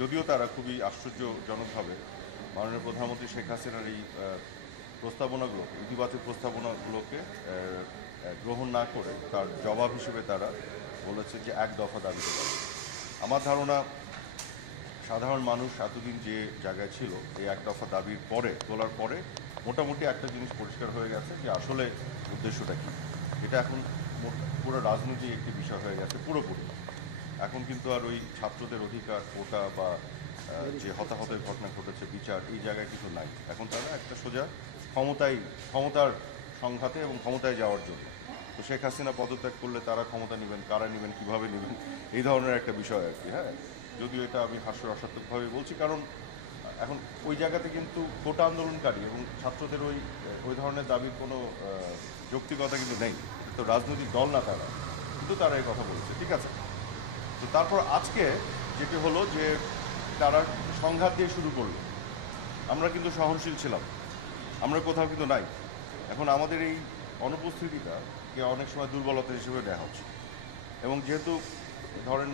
যদিও তারা খুবই আশ্চর্যজনকভাবে মাননীয় প্রধানমন্ত্রী শেখ হাসিনার এই প্রস্তাবনাগুলো, ইতিবাচক প্রস্তাবনাগুলোকে গ্রহণ না করে তার জবাব হিসেবে তারা বলেছে যে এক দফা দাবি করে। আমার ধারণা সাধারণ মানুষ এতদিন যে জায়গায় ছিল এই এক দফা দাবির পরে তোলার পরে মোটামুটি একটা জিনিস পরিষ্কার হয়ে গেছে যে আসলে উদ্দেশ্যটা কী। এটা এখন পুরো রাজনীতি একটি বিষয় হয়ে গেছে পুরোপুরি। এখন কিন্তু আর ওই ছাত্রদের অধিকার কোটা বা যে হতাহতের ঘটনা ঘটেছে বিচার এই জায়গায় কিছু নাই। এখন তারা একটা সোজা ক্ষমতার সংঘাতে এবং ক্ষমতায় যাওয়ার জন্য। তো শেখ হাসিনা পদত্যাগ করলে তারা ক্ষমতা নেবেন, কারা নেবেন, কীভাবে নেবেন, এই ধরনের একটা বিষয় আর কি। হ্যাঁ, যদিও এটা আমি হাস্যরসাত্মকভাবে বলছি, কারণ এখন ওই জায়গাতে কিন্তু কোটা আন্দোলনকারী এবং ছাত্রদের ওই ধরনের দাবির কোনো যৌক্তিকতা কিন্তু নেই। তো রাজনৈতিক দল না তারা, কিন্তু তারা এই কথা বলেছে, ঠিক আছে। তো তারপর আজকে যেটি হলো যে তারা সংঘাত দিয়ে শুরু করলো। আমরা কিন্তু সহনশীল ছিলাম, আমরা কোথাও কিন্তু নাই। এখন আমাদের এই অনুপস্থিতিটাকে অনেক সময় দুর্বলতা হিসেবে নেওয়া হচ্ছে। এবং যেহেতু ধরেন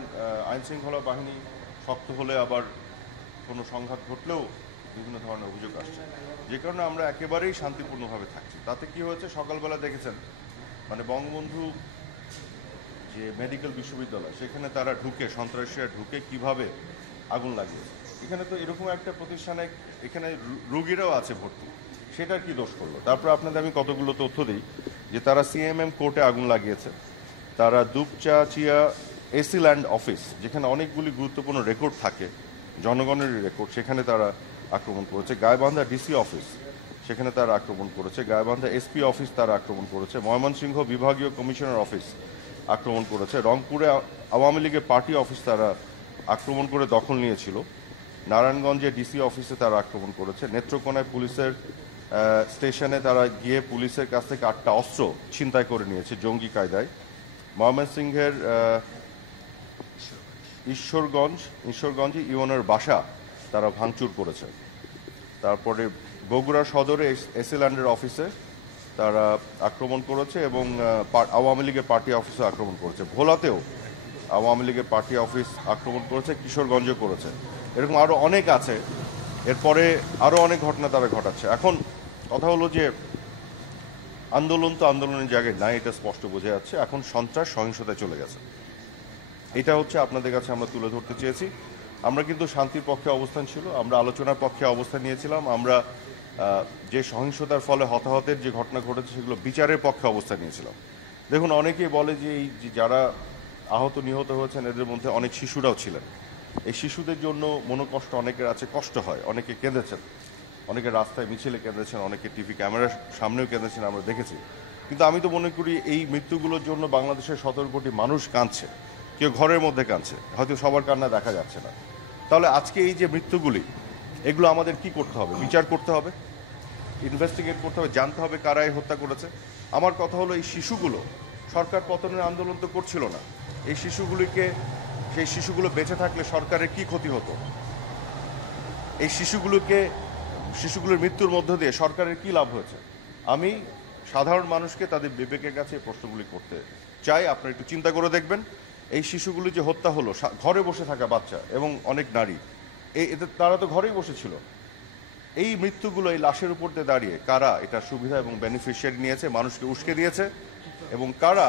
আইনশৃঙ্খলা বাহিনী শক্ত হলে আবার কোনো সংঘাত ঘটলেও বিভিন্ন ধরনের অভিযোগ আসছে, যে কারণে আমরা একেবারেই শান্তিপূর্ণভাবে থাকছি। তাতে কি হয়েছে, সকালবেলা দেখেছেন মানে বঙ্গবন্ধু যে মেডিকেল বিশ্ববিদ্যালয় সেখানে তারা সন্ত্রাসীরা ঢুকে কিভাবে আগুন লাগিয়েছে। এখানে তো এরকম একটা প্রতিষ্ঠানে এখানে রোগীরাও আছে ভর্তি, সেটার কি দোষ করলো? তারপর আপনাদের আমি কতগুলো তথ্য দিই যে তারা সিএমএম কোর্টে আগুন লাগিয়েছে, তারা দুপচাচিয়া এসি ল্যান্ড অফিস যেখানে অনেকগুলি গুরুত্বপূর্ণ রেকর্ড থাকে, জনগণের রেকর্ড, সেখানে তারা আক্রমণ করেছে। গাইবান্ধা ডিসি অফিস সেখানে তারা আক্রমণ করেছে। গাইবান্ধা এসপি অফিস তারা আক্রমণ করেছে। ময়মনসিংহ বিভাগীয় কমিশনার অফিস আক্রমণ করেছে। রংপুরে আওয়ামী লীগের পার্টি অফিস তারা আক্রমণ করে দখল নিয়েছিল। নারায়ণগঞ্জে ডিসি অফিসে তারা আক্রমণ করেছে। নেত্রকোনায় পুলিশের স্টেশনে তারা গিয়ে পুলিশের কাছ থেকে 8টা অস্ত্র ছিনতাই করে নিয়েছে জঙ্গি কায়দায়। ময়মনসিংহের ঈশ্বরগঞ্জে ইউএনের বাসা তারা ভাঙচুর করেছে। তারপরে বগুড়া সদরে এসিল্যান্ডের অফিসে তারা আক্রমণ করেছে এবং আওয়ামী লীগের পার্টি অফিসে আক্রমণ করেছে। ভোলাতেও আওয়ামী লীগের পার্টি অফিস আক্রমণ করেছে, কিশোরগঞ্জে করেছে। এরকম আরও অনেক আছে, এরপরে আরও অনেক ঘটনা তারা ঘটাচ্ছে। এখন কথা হলো যে আন্দোলন তো আন্দোলনের জায়গায় নাই, এটা স্পষ্ট বোঝা যাচ্ছে। এখন সন্ত্রাস সহিংসতায় চলে গেছে, এটা হচ্ছে আপনাদের কাছে আমরা তুলে ধরতে চেয়েছি। আমরা কিন্তু শান্তির পক্ষে অবস্থান ছিল, আমরা আলোচনার পক্ষে অবস্থান নিয়েছিলাম। আমরা যে সহিংসতার ফলে হতাহতের যে ঘটনা ঘটেছে সেগুলো বিচারের পক্ষে অবস্থান নিয়েছিলাম। দেখুন, অনেকেই বলে যে এই যারা আহত নিহত হয়েছেন এদের মধ্যে অনেক শিশুরাও ছিলেন। এই শিশুদের জন্য মনোকষ্ট অনেকের আছে, কষ্ট হয়, অনেকে কেঁদেছেন, অনেকে রাস্তায় মিছিলে কেঁদেছেন, অনেকে টিভি ক্যামেরার সামনেও কেঁদেছেন, আমরা দেখেছি। কিন্তু আমি তো মনে করি এই মৃত্যুগুলোর জন্য বাংলাদেশের 17 কোটি মানুষ কাঁদছে, কেউ ঘরের মধ্যে কাঁদছে, হয়তো সবার কান্না দেখা যাচ্ছে না। তাহলে আজকে এই যে মৃত্যুগুলি, এগুলো আমাদের কি করতে হবে? বিচার করতে হবে, ইনভেস্টিগেট করতে হবে, জানতে হবে কারা এই হত্যা করেছে। আমার কথা হলো এই শিশুগুলো সরকার পতনের আন্দোলন তো করছিল না, এই সেই শিশুগুলো বেঁচে থাকলে সরকারের কি ক্ষতি হতো? এই শিশুগুলোর মৃত্যুর মধ্য দিয়ে সরকারের কি লাভ হয়েছে? আমি সাধারণ মানুষকে তাদের বিবেকের কাছে এই প্রশ্নগুলি করতে চাই। আপনারা একটু চিন্তা করে দেখবেন, এই শিশুগুলি যে হত্যা হলো, ঘরে বসে থাকা বাচ্চা এবং অনেক নারী, তারা তো ঘরেই বসেছিল। এই মৃত্যুগুলো এই লাশের উপর দিয়ে দাঁড়িয়ে কারা এটা সুবিধা এবং বেনিফিশিয়ারি নিয়েছে, মানুষকে উস্কে দিয়েছে, এবং কারা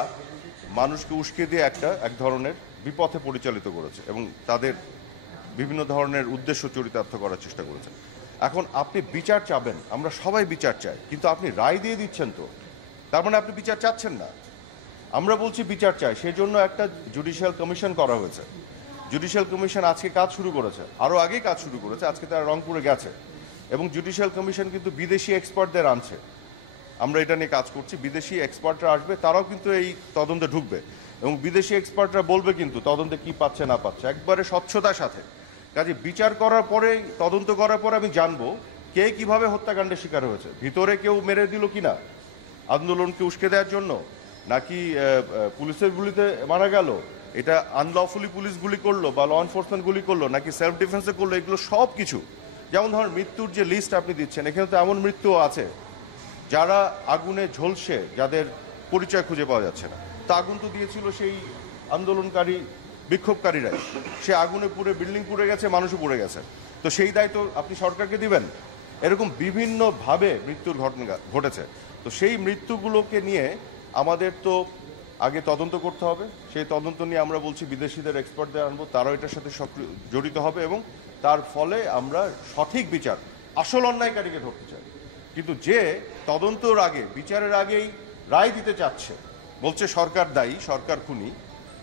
মানুষকে উস্কে দিয়ে এক ধরনের বিপথে পরিচালিত করেছে এবং তাদের বিভিন্ন ধরনের উদ্দেশ্য চরিতার্থ করার চেষ্টা করেছে। এখন আপনি বিচার চাবেন, আমরা সবাই বিচার চাই, কিন্তু আপনি রায় দিয়ে দিচ্ছেন, তো তার মানে আপনি বিচার চাচ্ছেন না। আমরা বলছি বিচার চাই, সেজন্য একটা জুডিশিয়াল কমিশন করা হয়েছে। জুডিশিয়াল কমিশন আজকে কাজ শুরু করেছে, আরও আগেই কাজ শুরু করেছে, আজকে তারা রংপুরে গেছে এবং জুডিশিয়াল কমিশন কিন্তু বিদেশি এক্সপার্টদের আনছে। আমরা এটা নিয়ে কাজ করছি, বিদেশি এক্সপার্টরা আসবে, তারাও কিন্তু এই তদন্তে ঢুকবে এবং বিদেশি এক্সপার্টরা বলবে কিন্তু তদন্তে কি পাচ্ছে না পাচ্ছে, একবারে স্বচ্ছতার সাথে। কাজে বিচার করার পরে, তদন্ত করার পরে আমি জানবো কে কিভাবে হত্যাকাণ্ডের শিকার হয়েছে, ভিতরে কেউ মেরে দিল কিনা আন্দোলনকে উস্কে দেওয়ার জন্য, নাকি পুলিশের গুলিতে মারা গেল, এটা আনলফুলি পুলিশ গুলি করলো বা ল এনফোর্সমেন্ট গুলি করলো, নাকি সেলফ ডিফেন্সে করলো, এগুলো সব কিছু। যেমন ধরুন মৃত্যুর যে লিস্ট আপনি দিচ্ছেন, এখানে তো এমন মৃত্যুও আছে যারা আগুনে ঝলসে, যাদের পরিচয় খুঁজে পাওয়া যাচ্ছে না। তা আগুন তো দিয়েছিল সেই আন্দোলনকারী বিক্ষোভকারীরাই। সে আগুনে পুড়ে বিল্ডিং পুড়ে গেছে, মানুষও পুড়ে গেছে। তো সেই দায়িত্ব আপনি সরকারকে দিবেন? এরকম বিভিন্নভাবে মৃত্যুর ঘটনা ঘটেছে। তো সেই মৃত্যুগুলোকে নিয়ে আমাদের তো আগে তদন্ত করতে হবে। সেই তদন্ত নিয়ে আমরা বলছি বিদেশিদের এক্সপার্টদের আনবো, তারাও এটার সাথে জড়িত হবে এবং তার ফলে আমরা সঠিক বিচার, আসল অন্যায়কারীকে ধরতে চাই। কিন্তু যে তদন্তর আগে, বিচারের আগেই রায় দিতে চাচ্ছে, বলছে সরকার দায়ী, সরকার খুনি,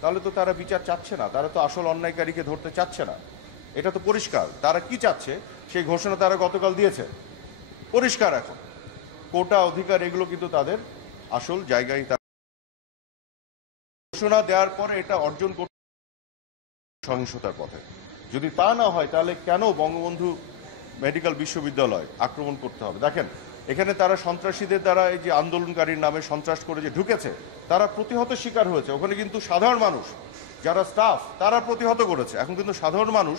তাহলে তো তারা বিচার চাচ্ছে না, তারা তো আসল অন্যায়কারীকে ধরতে চাচ্ছে না। এটা তো পরিষ্কার তারা কি চাচ্ছে, সেই ঘোষণা তারা গতকাল দিয়েছে, পরিষ্কার। এখন কোটা অধিকার এগুলো কিন্তু তাদের আসল জায়গায় ঘোষণা দেওয়ার পরে এটা অর্জন করতে সহিংসতার পথে। যদি তা না হয় তাহলে কেন বঙ্গবন্ধু মেডিকেল বিশ্ববিদ্যালয় আক্রমণ করতে হবে? দেখেন, এখানে তারা সন্ত্রাসীদের দ্বারা এই যে আন্দোলনকারীর নামে সন্ত্রাস করে যে ঢুকেছে, তারা প্রতিহত শিকার হয়েছে। ওখানে কিন্তু সাধারণ মানুষ যারা স্টাফ তারা প্রতিহত করেছে। এখন কিন্তু সাধারণ মানুষ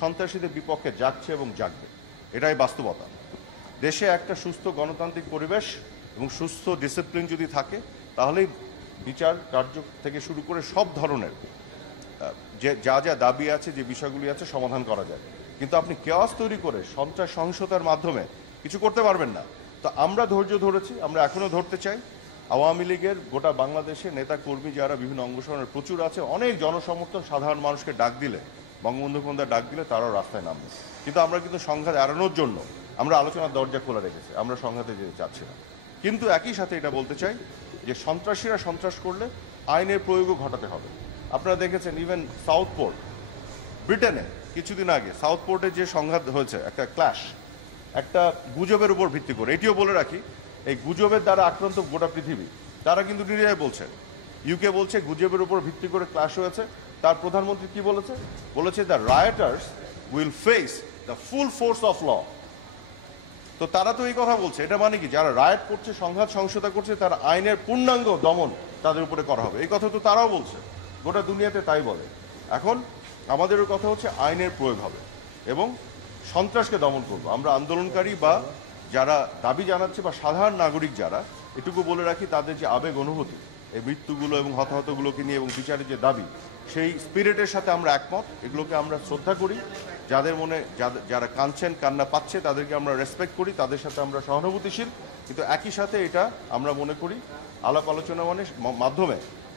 সন্ত্রাসীদের বিপক্ষে জাগছে এবং জাগবে, এটাই বাস্তবতা। দেশে একটা সুস্থ গণতান্ত্রিক পরিবেশ এবং সুস্থ ডিসিপ্লিন যদি থাকে, তাহলেই বিচার কার্য থেকে শুরু করে সব ধরনের যে যা যা দাবি আছে, যে বিষয়গুলি আছে, সমাধান করা যায়। কিন্তু আপনি কেওয়াস তৈরি করে সন্ত্রাস সহিংসতার মাধ্যমে কিছু করতে পারবেন না। তো আমরা ধৈর্য ধরেছি, আমরা এখনো ধরতে চাই। আওয়ামী লীগের গোটা বাংলাদেশে নেতা কর্মী যারা বিভিন্ন অঙ্গসংগঠনের প্রচুর আছে, অনেক জনসমর্থন, সাধারণ মানুষকে ডাক দিলে, বঙ্গবন্ধু কন্যার ডাক দিলে তারাও রাস্তায় নামবে। কিন্তু আমরা কিন্তু সংঘাত এড়ানোর জন্য আমরা আলোচনার দরজা খোলা রেখেছি, আমরা সংঘাতে যেতে চাচ্ছি না। কিন্তু একই সাথে এটা বলতে চাই যে সন্ত্রাসীরা সন্ত্রাস করলে আইনের প্রয়োগও ঘটাতে হবে। আপনারা দেখেছেন ইভেন সাউথ পোর্ট, ব্রিটেনে কিছুদিন আগে সাউথ পোর্টে যে সংঘাত হয়েছে, একটা ক্ল্যাশ, একটা গুজবের উপর ভিত্তি করে। এটিও বলে রাখি, এই গুজবের দ্বারা আক্রান্ত গোটা পৃথিবী, তারা কিন্তু নিজেরাই বলছে। ইউকে বলছে গুজবের উপর ভিত্তি করে ক্ল্যাশ হয়েছে। তার প্রধানমন্ত্রী কি বলেছে? বলেছে the rioters will face the full force of law. তো তারা তো এই কথা বলছে, এটা মানে কি যারা রায়ট করছে, সংঘাত সহিংসতা করছে, তারা আইনের পূর্ণাঙ্গ দমন তাদের উপরে করা হবে, এই কথা তো তারাও বলছে, গোটা দুনিয়াতে তাই বলে। এখন আমাদেরও কথা হচ্ছে আইনের প্রয়োগ হবে এবং সন্ত্রাসকে দমন করব। আমরা আন্দোলনকারী বা যারা দাবি জানাচ্ছে বা সাধারণ নাগরিক যারা, এটুকু বলে রাখি, তাদের যে আবেগ অনুভূতি এই মৃত্যুগুলো এবং হতাহতগুলোকে নিয়ে এবং বিচারের যে দাবি, সেই স্পিরিটের সাথে আমরা একমত। এগুলোকে আমরা শ্রদ্ধা করি। যাদের মনে যারা কাঁদছেন, কান্না পাচ্ছে, তাদেরকে আমরা রেসপেক্ট করি, তাদের সাথে আমরা সহানুভূতিশীল। কিন্তু একই সাথে এটা আমরা মনে করি আলাপ আলোচনা মাধ্যমে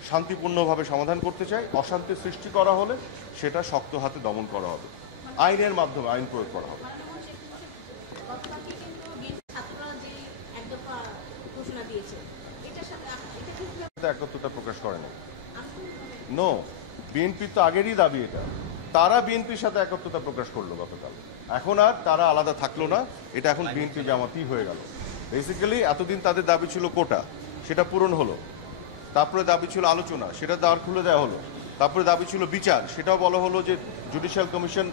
শান্তিপূর্ণভাবে সমাধান করতে চাই। অশান্তি সৃষ্টি করা হলে সেটা শক্ত হাতে দমন করা হবে, আইনের মাধ্যমে আইন প্রয়োগ করা হবে। একত্রতা প্রকাশ করেন নো, বিএনপি তো আগেরই দাবি এটা। তারা বিএনপির সাথে একত্রতা প্রকাশ করলো গতকাল, এখন আর তারা আলাদা থাকলো না, এটা এখন বিএনপি জামাতই হয়ে গেল। বেসিক্যালি এতদিন তাদের দাবি ছিল কোটা, সেটা পূরণ হলো। তারপরে দাবি ছিল আলোচনা, সেটা দ্বার খুলে দেওয়া হলো। তারপরে দাবি ছিল বিচার, সেটাও বলা হলো যে জুডিশিয়াল কমিশন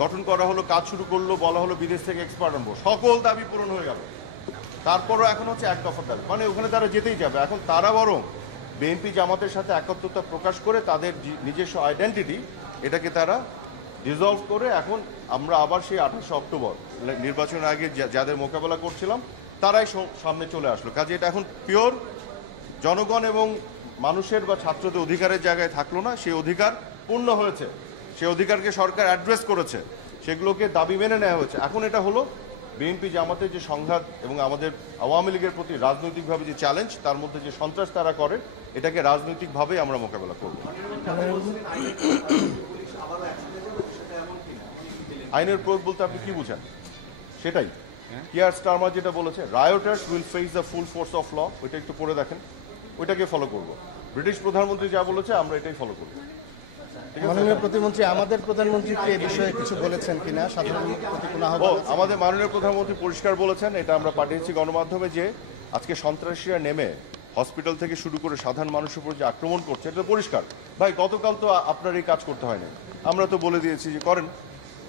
গঠন করা হলো, কাজ শুরু করলো, বলা হলো বিদেশ থেকে এক্সপার্ট আনবো। সকল দাবি পূরণ হয়ে গেল। তারপরও এখন হচ্ছে এক দফার দাবি, মানে ওখানে তারা যেতেই যাবে। এখন তারা বরং বিএনপি জামাতের সাথে একত্রতা প্রকাশ করে তাদের নিজস্ব আইডেন্টিটি, এটাকে তারা ডিজলভ করে এখন আমরা আবার সেই 28 অক্টোবর নির্বাচনের আগে যাদের মোকাবেলা করছিলাম তারাই সামনে চলে আসলো। কাজে এটা এখন পিওর জনগণ এবং মানুষের বা ছাত্রদের অধিকারের জায়গায় থাকলো না, সেই অধিকার পূর্ণ হয়েছে, সেই অধিকারকে সরকার অ্যাড্রেস করেছে, সেগুলোকে দাবি মেনে নেওয়া হয়েছে। এখন এটা হলো বিএনপি জামাতের যে সংঘাত এবং আমাদের আওয়ামী লীগের প্রতি রাজনৈতিকভাবে যে চ্যালেঞ্জ, তার মধ্যে যে সন্ত্রাস তারা করে, এটাকে রাজনৈতিকভাবেই আমরা মোকাবেলা করব। আইনের প্রয়োগ বলতে আপনি কি বুঝেন? সেটাই কিয়ার স্টারমার যেটা বলেছে, rioters will face the full force of law, ওইটা একটু পড়ে দেখেন, ওইটাকে ফলো করব। ব্রিটিশ প্রধানমন্ত্রী যা বলেছে আমরা এটাই ফলো করব। মাননীয় প্রতিমন্ত্রী, আমাদের প্রধানমন্ত্রীকে এই বিষয়ে কিছু বলেছেন কিনা? সাধারণ আমাদের মাননীয় প্রধানমন্ত্রী পরিষ্কার বলেছেন, এটা আমরা পাঠিয়েছি গণমাধ্যমে, যে আজকে সন্ত্রাসীরা নেমে হসপিটাল থেকে শুরু করে সাধারণ মানুষের উপর যে আক্রমণ করছে, এটা পরিষ্কার। ভাই, গতকাল তো আপনার এই কাজ করতে হয়নি, আমরা তো বলে দিয়েছি যে করেন।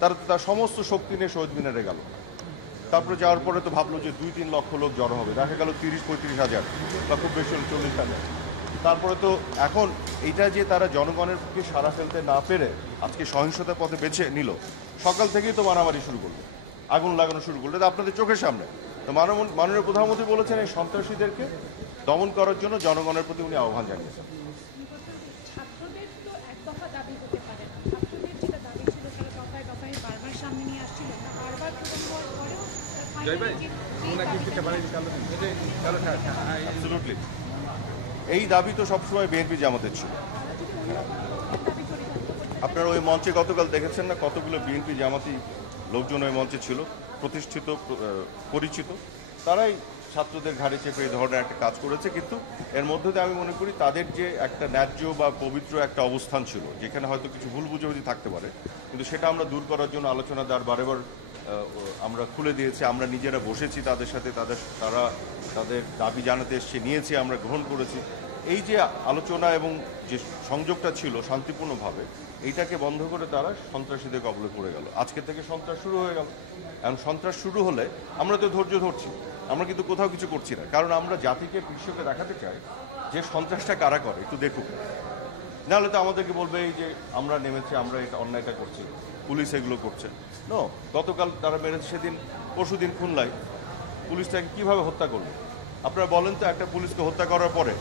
তারা তো তার সমস্ত শক্তি নিয়ে শহীদ মিনারে গেল। তারপরে যাওয়ার পরে তো ভাবলো যে 2-3 লক্ষ লোক জড়ো হবে, দেখা গেল 30-35 হাজার বা খুব বেশি 40 হাজার। তারপরে তো এখন এইটা যে তারা জনগণের পক্ষে সাড়া ফেলতে না পেরে আজকে সহিংসতার পথে বেছে নিল, সকাল থেকেই তো মারামারি শুরু করলো, আগুন লাগানো শুরু করলো, এটা আপনাদের চোখের সামনে। তো মাননীয় প্রধানমন্ত্রী বলেছেন এই সন্ত্রাসীদেরকে দমন করার জন্য জনগণের প্রতি উনি আহ্বান জানিয়েছেন। Absolutely. এই দাবি তো সবসময় বিএনপি জামাতের ছিল। আপনারা ওই মঞ্চে গতকাল দেখেছেন না কতগুলো বিএনপি জামাতি লোকজন ওই মঞ্চে ছিল, প্রতিষ্ঠিত পরিচিত, তারাই ছাত্রদের ঘাড়ে চেপে এই ধরনের একটা কাজ করেছে। কিন্তু এর মধ্যে দিয়ে আমি মনে করি তাদের যে একটা ন্যায্য বা পবিত্র একটা অবস্থান ছিল, যেখানে হয়তো কিছু ভুল বুঝাবুঝি থাকতে পারে, কিন্তু সেটা আমরা দূর করার জন্য আলোচনা দ্বার বারেবার আমরা খুলে দিয়েছি। আমরা নিজেরা বসেছি তাদের সাথে, তারা তাদের দাবি জানাতে এসছে, নিয়েছি, আমরা গ্রহণ করেছি। এই যে আলোচনা এবং যে সংযোগটা ছিল শান্তিপূর্ণভাবে, এইটাকে বন্ধ করে তারা সন্ত্রাসীদের কবলে পড়ে গেল। আজকে থেকে সন্ত্রাস শুরু হয়ে গেল। এখন সন্ত্রাস শুরু হলে আমরা তো ধৈর্য ধরছি, আমরা কিন্তু কোথাও কিছু করছি না, কারণ আমরা জাতিকে বিশ্বকে দেখাতে চাই যে সন্ত্রাসটা কারা করে, একটু দেখুক। নাহলে তো আমাদেরকে বলবে এই যে আমরা নেমেছি, আমরা এটা অন্যায়টা করছি, পুলিশ এগুলো করছে। নো, গতকাল তারা মেরেছে, সেদিন পরশুদিন খুলনায় পুলিশ তাকে কীভাবে হত্যা করলো আপনারা বলেন তো? একটা পুলিশকে হত্যা করার পরে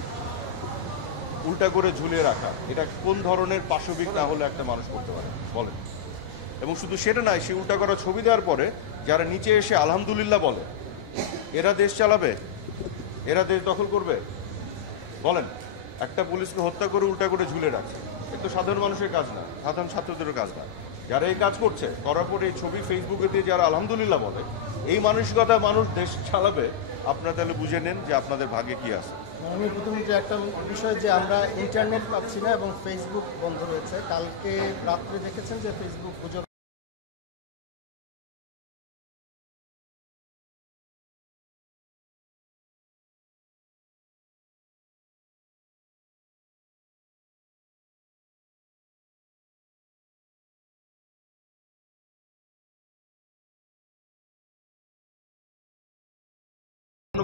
উল্টা করে ঝুলিয়ে রাখা, এটা কোন ধরনের পাশবিক না হলে একটা মানুষ করতে পারে বলেন? এবং শুধু সেটা নয়, সে উল্টা করা ছবি দেওয়ার পরে যারা নিচে এসে আলহামদুলিল্লাহ বলে, এরা দেশ চালাবে, এরা দেশ দখল করবে? বলেন, একটা পুলিশকে হত্যা করে উল্টা করে ঝুলে রাখছে, এটা তো সাধারণ মানুষের কাজ না, সাধারণ ছাত্রদেরও কাজ না। যারা এই কাজ করছে, করার পরে এই ছবি ফেসবুকে দিয়ে যারা আলহামদুলিল্লাহ বলে, এই মানসিকতা মানুষ দেশ চালাবে, আপনারা তাহলে বুঝে নেন যে আপনাদের ভাগ্যে কি আছে। আমি প্রথমে একটা বিষয় যে আমরা ইন্টারনেট পাচ্ছি না এবং ফেসবুক বন্ধ রয়েছে। কালকে রাত্রে দেখেছেন যে ফেসবুক গুজব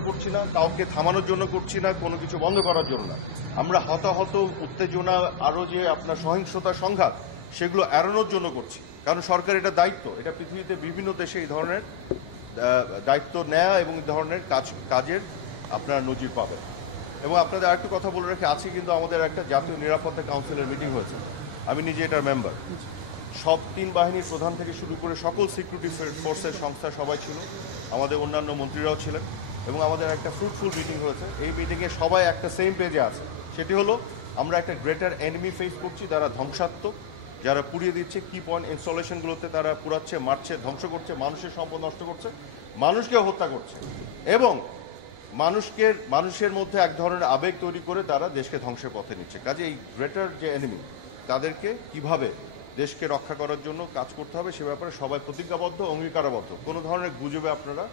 করছি না, কাউকে থামানোর জন্য করছি না, কোনো কিছু বন্ধ করার জন্য না। আমরা হতাহত, উত্তেজনা, আরো যে আপনার সহিংসতা, সংঘাত, সেগুলো এড়ানোর জন্য করছি। কারণ সরকার এটা দায়িত্ব, এটা পৃথিবীতে বিভিন্ন দেশে এই ধরনের দায়িত্ব নেয়া এবং এই ধরনের কাজের আপনার নজির পাবেন। এবং আপনাদের আরেকটু কথা বলে রাখি, আছে কিন্তু আমাদের একটা জাতীয় নিরাপত্তা কাউন্সিলের মিটিং হয়েছে, আমি নিজে এটার মেম্বার। সব 3 বাহিনীর প্রধান থেকে শুরু করে সকল সিকিউরিটি ফোর্সের সংস্থা সবাই ছিল, আমাদের অন্যান্য মন্ত্রীরাও ছিলেন, এবং আমাদের একটা ফ্রুটফুল মিটিং হয়েছে। এই মিটিংয়ে সবাই একটা সেম পেজে আছে, সেটি হলো আমরা একটা গ্রেটার এনিমি ফেস করছি, যারা ধ্বংসাত্মক, যারা পুড়িয়ে দিচ্ছে, কি পয়েন্ট ইনস্টলেশনগুলোতে তারা পুরাচ্ছে, মারছে, ধ্বংস করছে, মানুষের সম্পদ নষ্ট করছে, মানুষকে হত্যা করছে, এবং মানুষের মধ্যে এক ধরনের আবেগ তৈরি করে তারা দেশকে ধ্বংসের পথে নিচ্ছে। কাজে এই গ্রেটার যে এনিমি, তাদেরকে কিভাবে দেশকে রক্ষা করার জন্য কাজ করতে হবে সে ব্যাপারে সবাই প্রতিজ্ঞাবদ্ধ, অঙ্গীকারবদ্ধ। কোনো ধরনের গুজবে আপনারা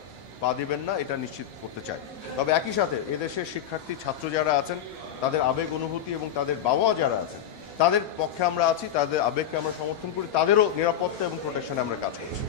পা দিবেন না, এটা নিশ্চিত করতে চাই। তবে একই সাথে এদেশের শিক্ষার্থী, ছাত্র যারা আছেন, তাদের আবেগ অনুভূতি এবং তাদের বাবা যারা আছেন, তাদের পক্ষে আমরা আছি, তাদের আবেগকে আমরা সমর্থন করি, তাদেরও নিরাপত্তা এবং প্রোটেকশনে আমরা কাজ করছি।